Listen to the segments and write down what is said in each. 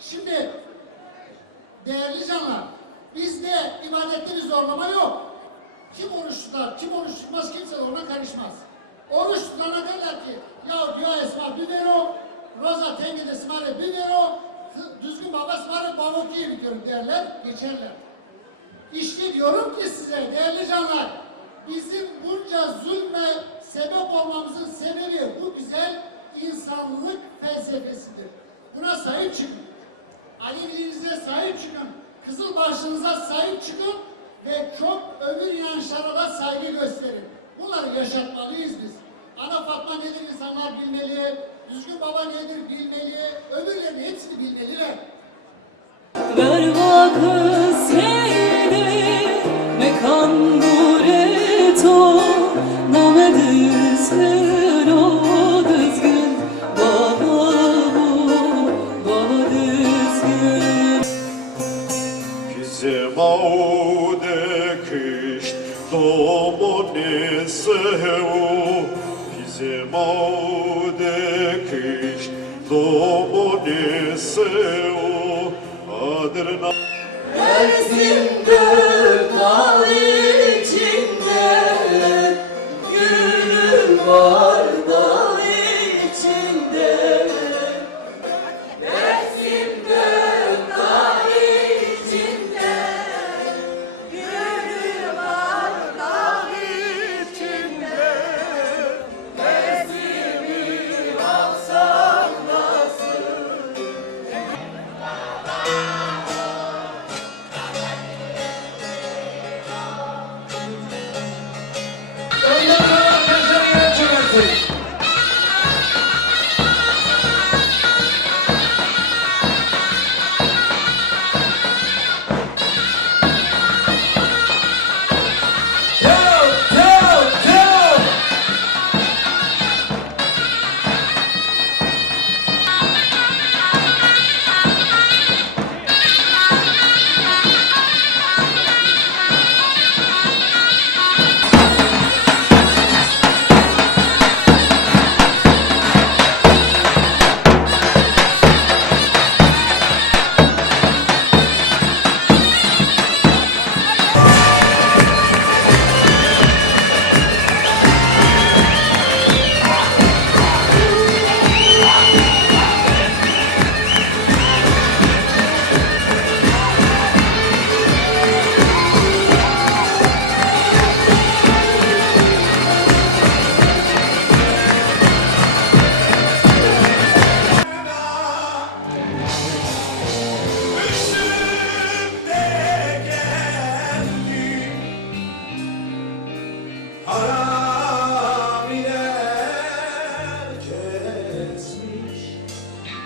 Şimdi değerli canlar, bizde ibadette bir zorlama yok. Kim oruç tutar, kim oruç tutmaz, kimse de ona karışmaz. Oruç tutana derler ki, ya diyor esma bir ver o, roza tengide smare bir ver o, düzgün baba smare babok iyi bitiyorum derler, geçerler. İşte diyorum ki size değerli canlar, bizim bunca zulme sebep olmamızın sebebi bu güzel insanlık felsefesidir. Buna sahip çıkın. Alevliğinize sahip çıkın. Kızılbaşınıza sahip çıkın ve çok öbür inançlara da saygı gösterin. Bunları yaşatmalıyız biz. Ana Fatma nedir insanlar bilmeli, düzgün baba nedir bilmeli, öbürlerin hepsini bilmeliler. Ver vakıs yeydi mekan bureto name düzgün o düzgün baba düzgün Bizim aude kışt domone sehu Bizim aude kışt domone sehu Adırna Dersim'de dağ içinde gülüm var dağ içinde Dersim'de dağ içinde gülüm var dağ içinde Dersim'i alsam nasıl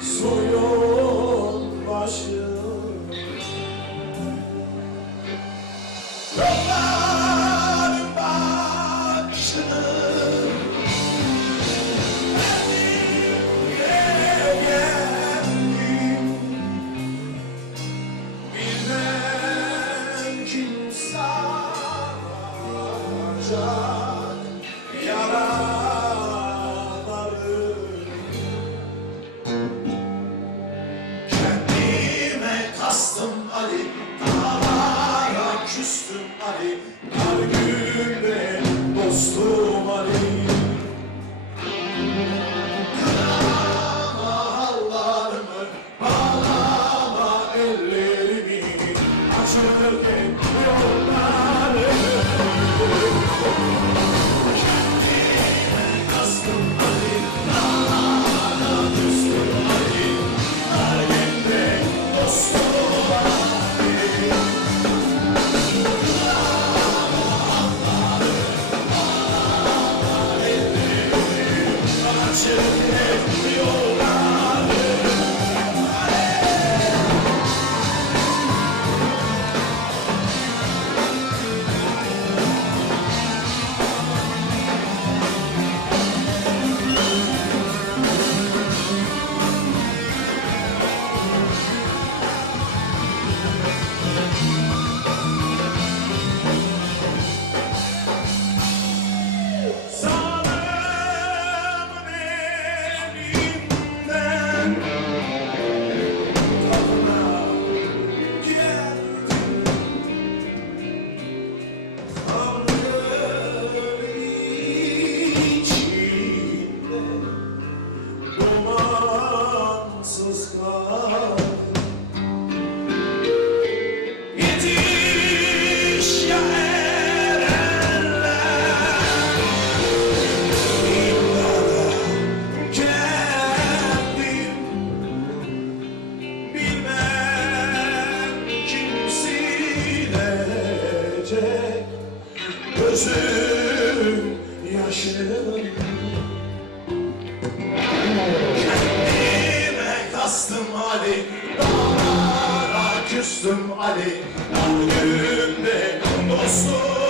Suyun başı Yolların başını Bilmem kim saracak yaraları Kendime kastım Ali, dağlara küstüm Ali, dar günde dostum Ali. Kırama hallarımı, bağlama ellerimi, açılırken yollarımı. Kendime kastım Ali, dağlara küstüm Ali, dar günde dostum Ali. Kırama hallarımı, bağlama gözüm yaşım. Kendime kastım Ali, dağlara küstüm Ali, dar günümde dostum